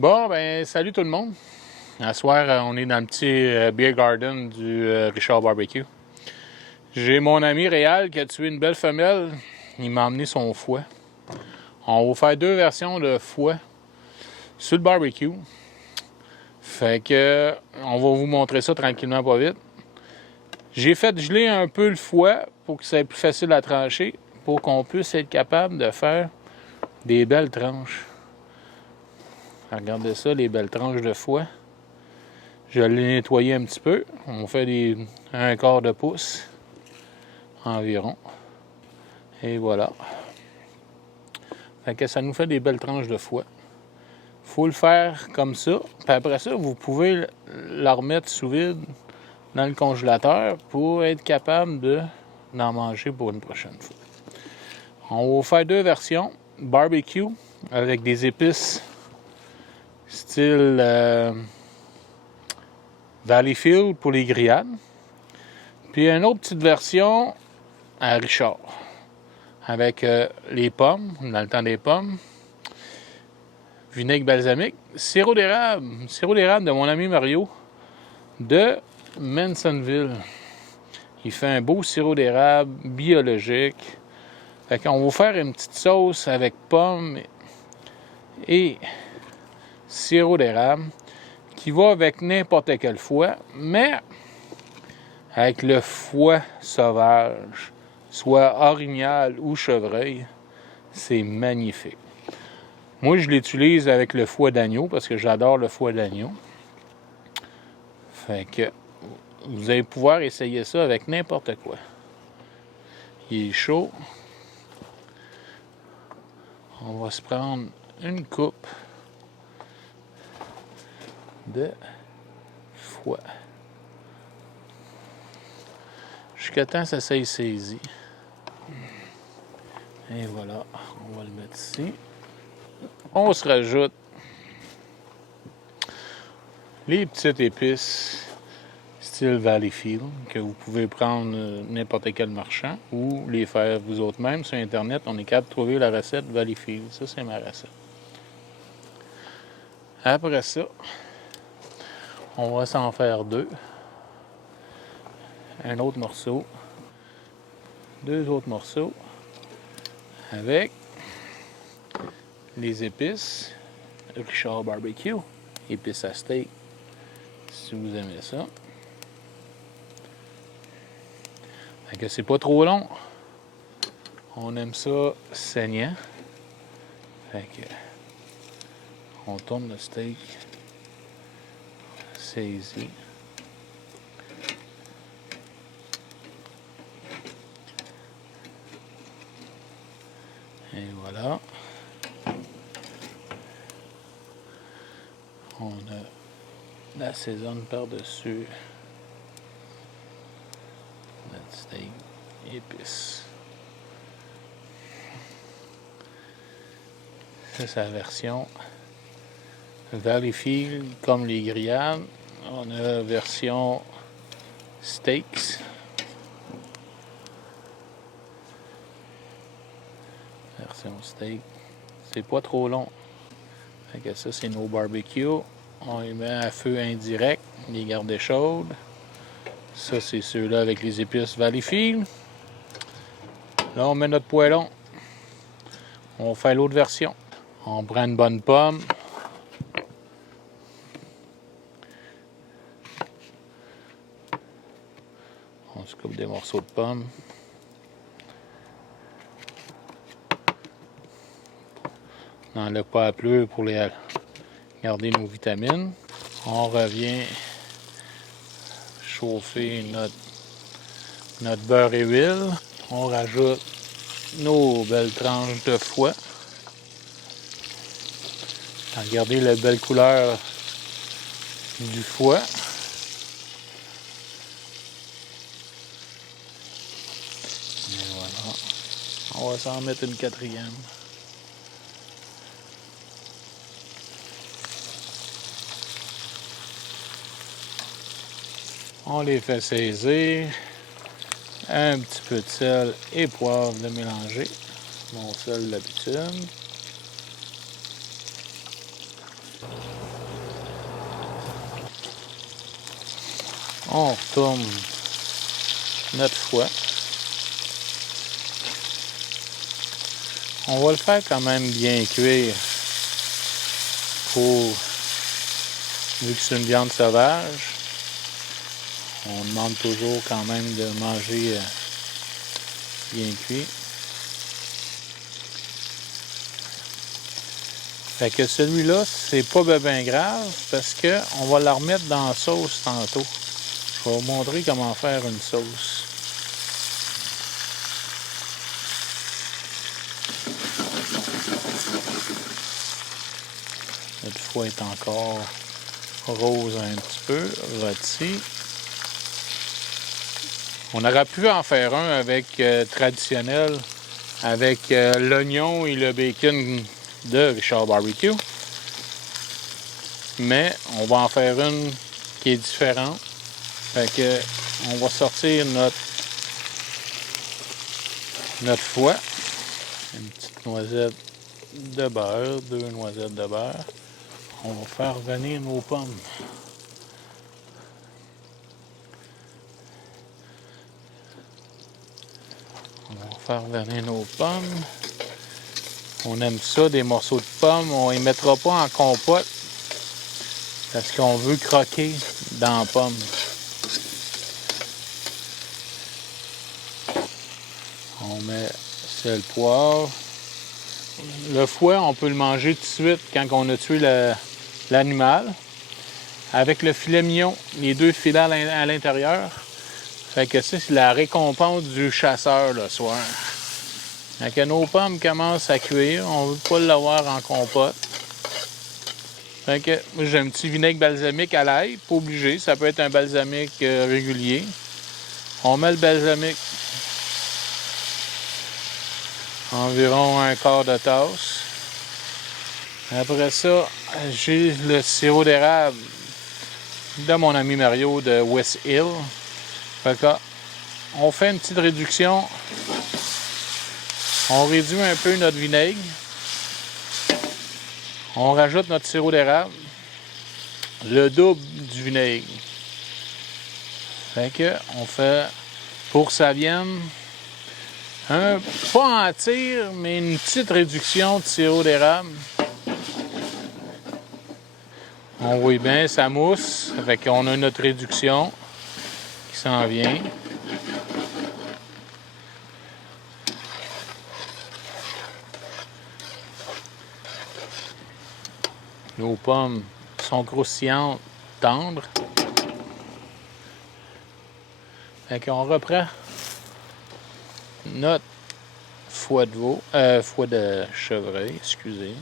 Bon, ben, salut tout le monde. À soir, on est dans le petit beer garden du Richard Barbecue. J'ai mon ami Réal qui a tué une belle femelle. Il m'a emmené son fouet. On va faire deux versions de fouet sur le barbecue. Fait que, on va vous montrer ça tranquillement, pas vite. J'ai fait geler un peu le fouet pour que ça soit plus facile à trancher, pour qu'on puisse être capable de faire des belles tranches. Regardez ça, les belles tranches de fouet. Je l'ai nettoyé un petit peu. On fait un quart de pouce environ. Et voilà. Fait que ça nous fait des belles tranches de fouet. Faut le faire comme ça. Puis après ça, vous pouvez la remettre sous vide dans le congélateur pour être capable d'en manger pour une prochaine fois. On va faire deux versions. Barbecue avec des épices style Valleyfield pour les grillades. Puis une autre petite version à Richard avec les pommes, dans le temps des pommes, vinaigre balsamique, sirop d'érable de mon ami Mario de Mansonville. Il fait un beau sirop d'érable biologique. Fait qu'on va vous faire une petite sauce avec pommes et sirop d'érable qui va avec n'importe quel fouet, mais avec le fouet sauvage, soit orignal ou chevreuil, c'est magnifique. Moi, je l'utilise avec le fouet d'agneau parce que j'adore le fouet d'agneau. Fait que vous allez pouvoir essayer ça avec n'importe quoi. Il est chaud. On va se prendre une coupe de fouet. Jusqu'à temps que ça s'aille saisi. Et voilà, on va le mettre ici. On se rajoute les petites épices style Valleyfield que vous pouvez prendre n'importe quel marchand ou les faire vous autres même sur Internet. On est capable de trouver la recette Valleyfield. Ça, c'est ma recette. Après ça, on va s'en faire deux. Un autre morceau. Deux autres morceaux. Avec les épices Richard Barbecue. Épices à steak. Si vous aimez ça. Fait que c'est pas trop long. On aime ça saignant. Fait que on tourne le steak saisi. Et voilà. On l'assaisonne par-dessus notre steak épice. Ça, c'est la version Valleyfield comme les grillades. On a la version steaks. Version steak. C'est pas trop long. Fait que ça, c'est nos barbecues. On les met à feu indirect, les garder chaudes. Ça, c'est ceux-là avec les épices Valleyfield. Là, on met notre poêlon. On fait l'autre version. On prend une bonne pomme. On se coupe des morceaux de pommes. On n'enlève pas à pleurer pour garder nos vitamines. On revient chauffer notre beurre et huile. On rajoute nos belles tranches de fouet. Regardez la belle couleur du fouet. Et voilà. On va s'en mettre une quatrième. On les fait saisir. Un petit peu de sel et poivre de mélanger. Mon sel d'habitude. On retourne notre foie. On va le faire quand même bien cuire pour, vu que c'est une viande sauvage, on demande toujours quand même de manger bien cuit. Fait que celui-là, c'est pas bien grave parce qu'on va la remettre dans la sauce tantôt. Je vais vous montrer comment faire une sauce. Notre foie est encore rose un petit peu, rôti. On aurait pu en faire un avec traditionnel, avec l'oignon et le bacon de Richard Barbecue. Mais on va en faire une qui est différente. Fait que on va sortir notre foie. Une petite noisette de beurre, 2 noisettes de beurre. On va faire venir nos pommes. On va faire venir nos pommes. On aime ça, des morceaux de pommes. On ne les mettra pas en compote parce qu'on veut croquer dans la pomme. On met sel, poivre. Le foie, on peut le manger tout de suite quand on a tué l'animal. Avec le filet mignon, les 2 filets à l'intérieur. Fait que ça, c'est la récompense du chasseur le soir. Fait que nos pommes commencent à cuire, on ne veut pas l'avoir en compote. Fait que moi, j'ai un petit vinaigre balsamique à l'ail, pas obligé, ça peut être un balsamique régulier. On met le balsamique environ un quart de tasse. Après ça, j'ai le sirop d'érable de mon ami Mario de West Hill. Fait que on fait une petite réduction. On réduit un peu notre vinaigre. On rajoute notre sirop d'érable. Le double du vinaigre. Fait que on fait pour que ça vienne pas en tir, mais une petite réduction de sirop d'érable. On voit bien, ça mousse. Fait qu'on a notre réduction qui s'en vient. Nos pommes sont croustillantes, tendres. Fait qu'on reprend notre foie de chevreuil, excusez.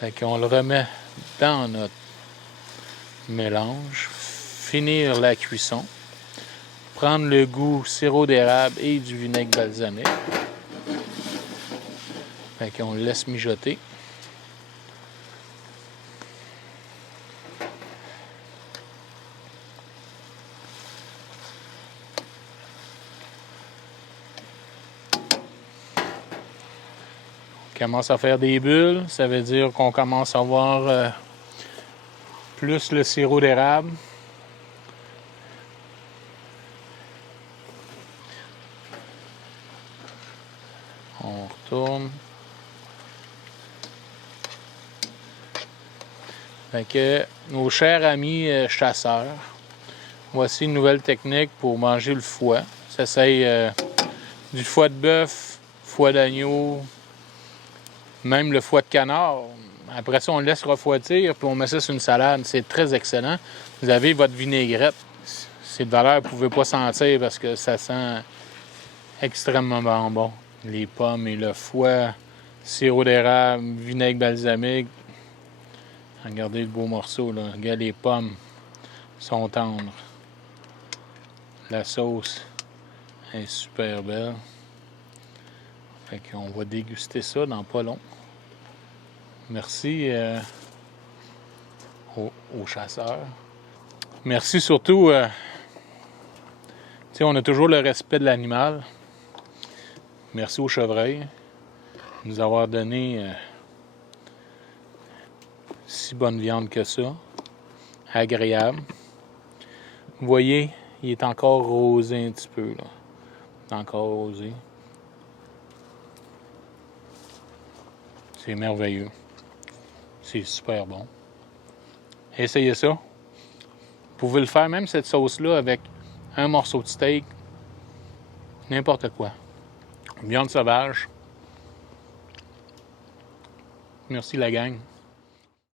Fait qu'on le remet dans notre mélange, finir la cuisson, prendre le goût sirop d'érable et du vinaigre balsamique. Fait qu'on le laisse mijoter. On commence à faire des bulles, ça veut dire qu'on commence à avoir plus le sirop d'érable. On retourne. Fait que nos chers amis chasseurs, voici une nouvelle technique pour manger le foie. Ça essaye du foie de bœuf, foie d'agneau, même le foie de canard. Après ça, on le laisse refroidir, puis on met ça sur une salade. C'est très excellent. Vous avez votre vinaigrette. C'est de valeur, vous ne pouvez pas sentir parce que ça sent extrêmement bon. Les pommes et le foie, sirop d'érable, vinaigre balsamique. Regardez le beau morceau, là. Regardez, les pommes sont tendres. La sauce est super belle. Fait qu'on va déguster ça dans pas long. Merci aux chasseurs. Merci surtout, on a toujours le respect de l'animal. Merci au chevreuil de nous avoir donné si bonne viande que ça. Agréable. Vous voyez, il est encore rosé un petit peu, là. Il est encore rosé. C'est merveilleux. C'est super bon. Essayez ça. Vous pouvez le faire, même cette sauce-là, avec un morceau de steak. N'importe quoi. Viande sauvage. Merci la gang.